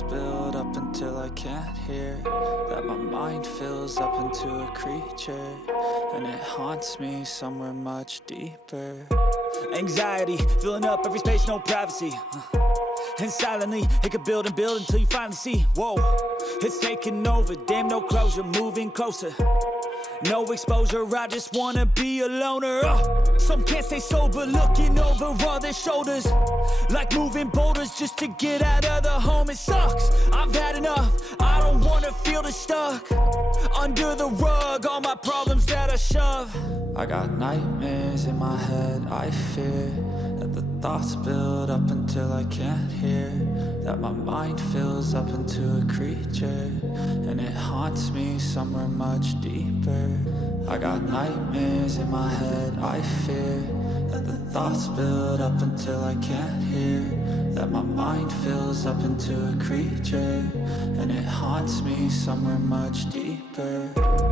thoughts build up until I can't hear, that my mind fills up into a creature, and it haunts me somewhere much deeper. Anxiety, filling up every space, no privacy. And silently, it could build and build until you finally see, whoa, it's taking over, damn, no closure, moving closer. No exposure, I just wanna be a loner. Some can't stay sober, looking over all their shoulders, like moving boulders just to get out of the home. It sucks, I've had enough, I don't wanna feel the stuck under the rug, all my problems that I shove. I got nightmares in my head, I fear that the thoughts build up until I can't hear, that my mind fills up into a creature, and it haunts me somewhere much deeper. I got nightmares in my head, I fear that the thoughts build up until I can't hear, that my mind fills up into a creature, and it haunts me somewhere much deeper.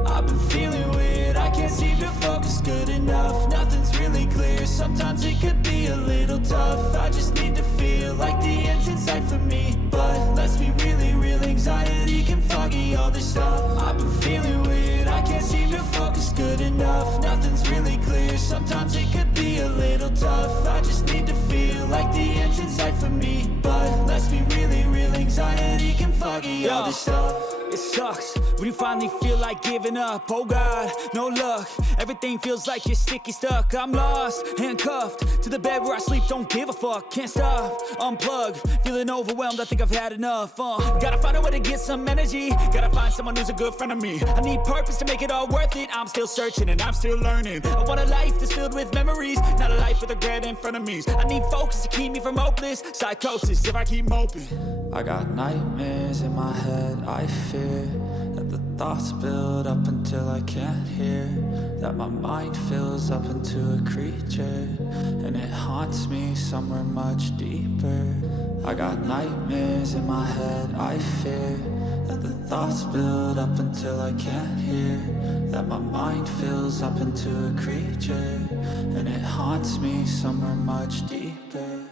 I've been feeling weird, I can't seem to focus good enough, nothing's really clear, sometimes it could be a little tough. I just need to feel like the end's in sight for me, but let's be really real, anxiety can foggy all this stuff. I've been feeling weird, I can't seem to focus good enough, nothing's really clear, sometimes it could be a little tough. I just need to feel like the end's in sight for me, but let's be really real, anxiety can foggy all this stuff. It sucks when you finally feel like giving up. Oh God, no luck, everything feels like you're sticky stuck. I'm lost, handcuffed to the bed where I sleep, don't give a fuck. Can't stop, unplug, feeling overwhelmed, I think I've had enough. Gotta find a way to get some energy, gotta find someone who's a good friend of me. I need purpose to make it all worth it, I'm still searching and I'm still learning. I want a life that's filled with memories, not a life with regret in front of me. I need focus to keep me from hopeless psychosis if I keep moping. I got nightmares in my head, I fear that the thoughts build up until I can't hear, that my mind fills up into a creature, and it haunts me somewhere much deeper. I got nightmares in my head, I fear that the thoughts build up until I can't hear, that my mind fills up into a creature, and it haunts me somewhere much deeper.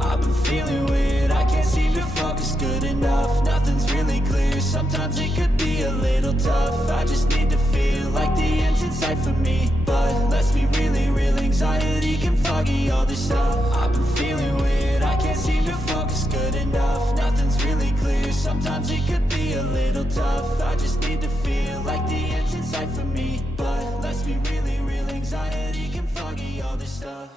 I've been feeling weird, I can't seem to focus good enough, nothing's really clear, sometimes it could be a little tough. I just need to feel like the end's in sight for me, but let's be really real, anxiety can foggy all this stuff. I've been feeling weird, I can't seem to focus good enough, nothing's really clear, sometimes it could be a little tough. I just need to feel like the end's in sight for me, but let's be really real, anxiety can foggy all this stuff.